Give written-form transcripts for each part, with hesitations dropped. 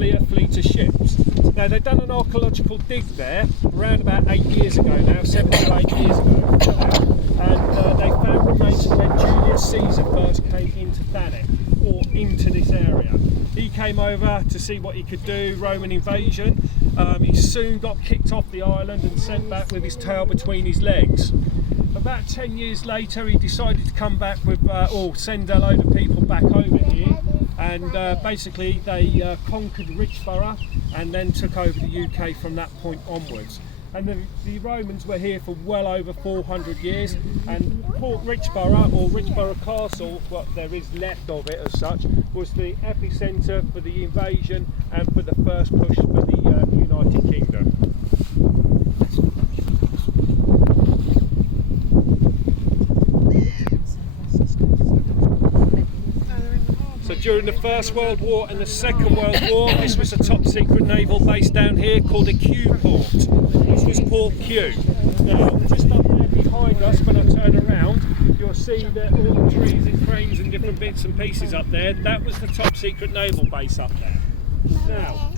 previously a fleet of ships. Now they've done an archaeological dig there around about 8 years ago now, 7 to 8 years ago, and they found remains of when Julius Caesar first came into Thanet, or into this area. He came over to see what he could do, Roman invasion. He soon got kicked off the island and sent back with his tail between his legs. About 10 years later he decided to come back with, or send a load of people back over here, and basically they conquered Richborough and then took over the UK from that point onwards. And the Romans were here for well over 400 years, and Port Richborough, or Richborough Castle, what there is left of it as such, was the epicentre for the invasion and for the first push for the United Kingdom. So during the First World War and the Second World War, this was a top secret naval base down here called a Q port. This was Port Q. Now, just up there behind us, when I turn around, you'll see that all the trees and cranes and different bits and pieces up there, that was the top secret naval base up there. Now,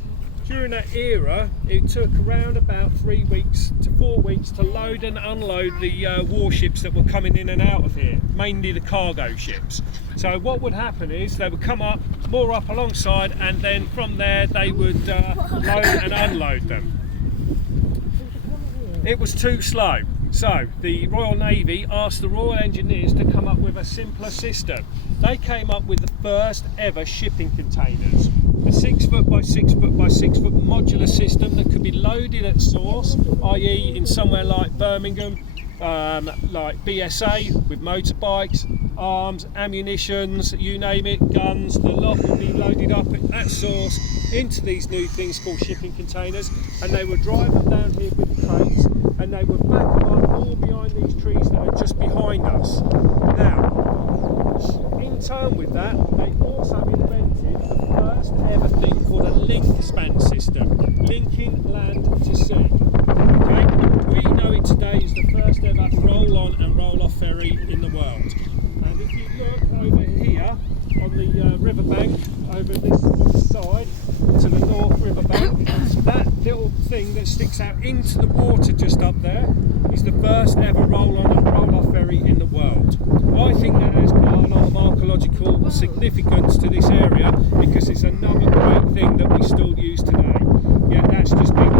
during that era, it took around about 3 weeks to 4 weeks to load and unload the warships that were coming in and out of here, mainly the cargo ships. So what would happen is they would come up, moor up alongside, and then from there they would load and unload them. It was too slow, so the Royal Navy asked the Royal Engineers to come up with a simpler system. They came up with the first ever shipping containers. A 6 foot by 6 foot by 6 foot modular system that could be loaded at source, i.e. in somewhere like Birmingham, like BSA with motorbikes, arms, ammunitions, you name it, guns, the lot would be loaded up at source into these new things called shipping containers, and they would drive them down here with the cranes, and they would back them up all behind these trees that are just behind us. Now, in turn with that, they also invented the first ever thing called a link span system, linking land to sea. Okay? We know it today as the first ever roll-on and roll-off ferry in the world. And if you look over here on the riverbank, over this side to the north riverbank, that little thing that sticks out into the water just up there is the first ever roll-on and roll-off ferry in the world. I think that has quite a lot of archaeological significance to this area, because it's another great thing that we still use today. Yeah, that's just been